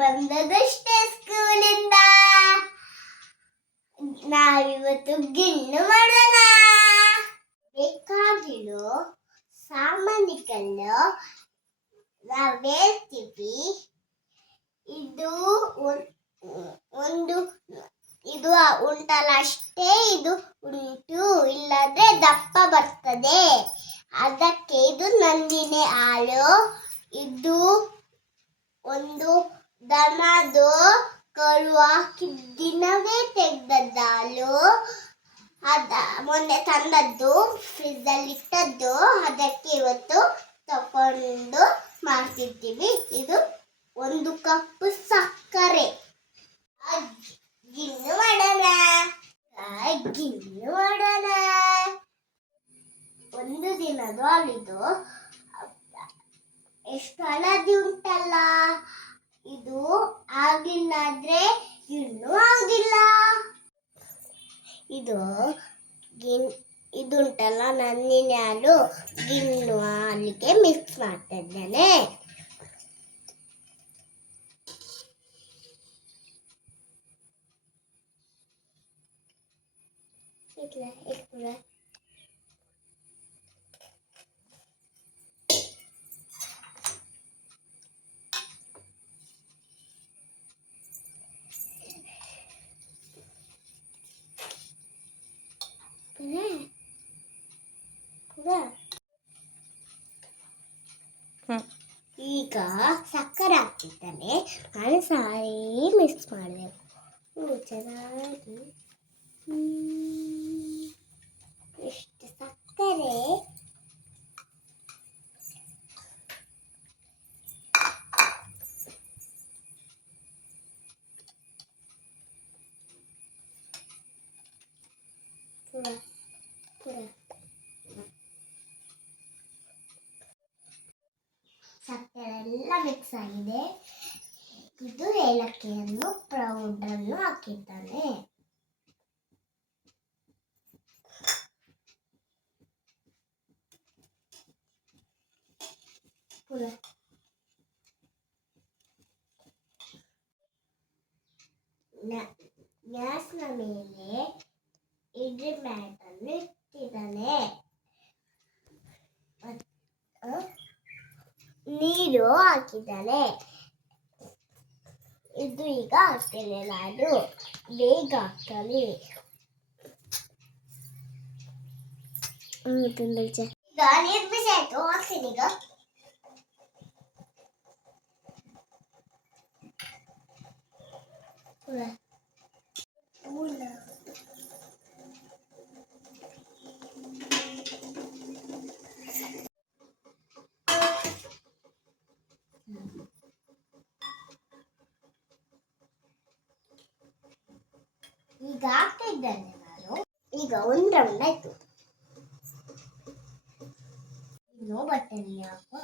ಬಂದದಷ್ಟೇ ಸ್ಕೂಲಿಂದ. ನಾವಿವತ್ತು ಗಿಣ್ಣು ಮಾಡೋಣ. ಬೇಕಾಗಿರೋ ಸಾಮಾನುಗಳು ನಾವು ಹೇಳ್ತೀವಿ. ಇದು ಇದು ಉಂಟಲ್ಲ ಅಷ್ಟೇ, ಇದು ಉಂಟು, ಇಲ್ಲದ್ರೆ ದಪ್ಪ ಬರ್ತದೆ. ಅದಕ್ಕೆ ಇದು ನಂದಿನಿ ಹಾಲು. ಇದು ಒಂದು ದನದು ಕರು ಹಾಕಿ ದಿನವೇ ತೆಗೆದದ್ದು ಹಾಲು. ಮೊನ್ನೆ ತಂದದ್ದು, ಫ್ರಿಜ್ ಅಲ್ಲಿ ಇಟ್ಟದ್ದು. ಅದಕ್ಕೆ ಇವತ್ತು ತಕೊಂಡು ಮಾಡ್ತಿದ್ದೀವಿ. ಇದು 1 ಕಪ್ ಸಕ್ಕರೆ. ಗಿಣ್ಣು ಮಾಡೋಣ. ಒಂದು ದಿನದ ಹಾಲಿದು ಎಷ್ಟು ಹಳದಿ ಉಂಟಲ್ಲ, ಇದು ಆಗಿಲ್ಲ ಆದ್ರೆ ಇನ್ನೂ ಆಗಿಲ್ಲ. ಇದುಂಟಲ್ಲ ನಂದಿನಿ ಹಾಲು, ಗಿಣ್ಣು ಹಾಲಿಗೆ ಮಿಕ್ಸ್ ಮಾಡ್ತಾ ಇದ್ದೇನೆ. ಈಗ ಸಕ್ಕರೆ ಹಾಕಿದ್ದಾನೆ. ನಾನು ಸಾರಿ ಮಿಕ್ಸ್ ಮಾಡಬೇಕು ಚೆನ್ನಾಗಿ. ಎಷ್ಟು ಸಕ್ಕರೆ! ಸಕ್ಕರೆ ಎಲ್ಲ ಮಿಕ್ಸ್ ಆಗಿದೆ. ಇದು ಏಲಕ್ಕಿಯನ್ನು ಪೌಡರನ್ನು ಹಾಕಿದ್ದಾನೆ. ಗ್ಯಾಸ್ನ ಮೇಲೆ ಇಡ್ಲಿ ಮ್ಯಾಟ್ ಅನ್ನು ಇಟ್ಟಿದ್ದಾನೆ. ನೀರು ಹಾಕಿದ್ದಾನೆ. ಇದು ಈಗ ಹಾಕ್ತೇನೆ ನಾನು, ಬೇಗ ಹಾಕಲಿ. ಈಗ ನೀರು ಬಿಸಿ ಆಯ್ತು, ಹಾಕ್ತೀನಿ ಈಗ. ಈಗ ಹಾಕ್ತಾ ಇದ್ದೇನೆ ನಾನು. ಈಗ 1 ರೌಂಡ್ ಆಯ್ತು. ಇನ್ನು ಬಟ್ಟೆಯಲ್ಲಿ ಹಾಕುವ.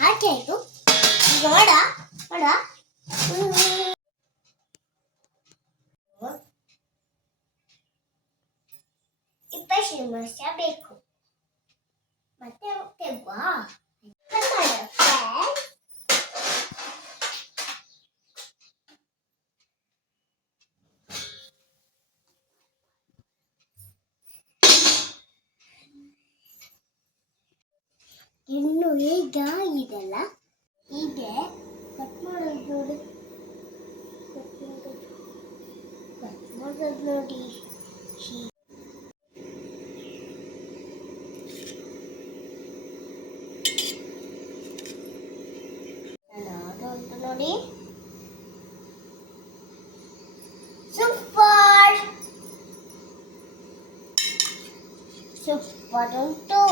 ಹಾಕಿ ಆಯ್ತು. ಈಗ ಮಾಡ ನಿಮಿಷ ಬೇಕು. ಮತ್ತೆ ತೆಗುವ. ಇನ್ನು ಈಗ ಇದೆಲ್ಲ ಹೀಗೆ ಕಟ್ ಮಾಡೋದು ನೋಡಿ. ಕಟ್ ಮಾಡೋದು ನೋಡಿ. ನೋಡಿ ಸೂಪರ್ ಸೂಪರ್ ಉಂಟು.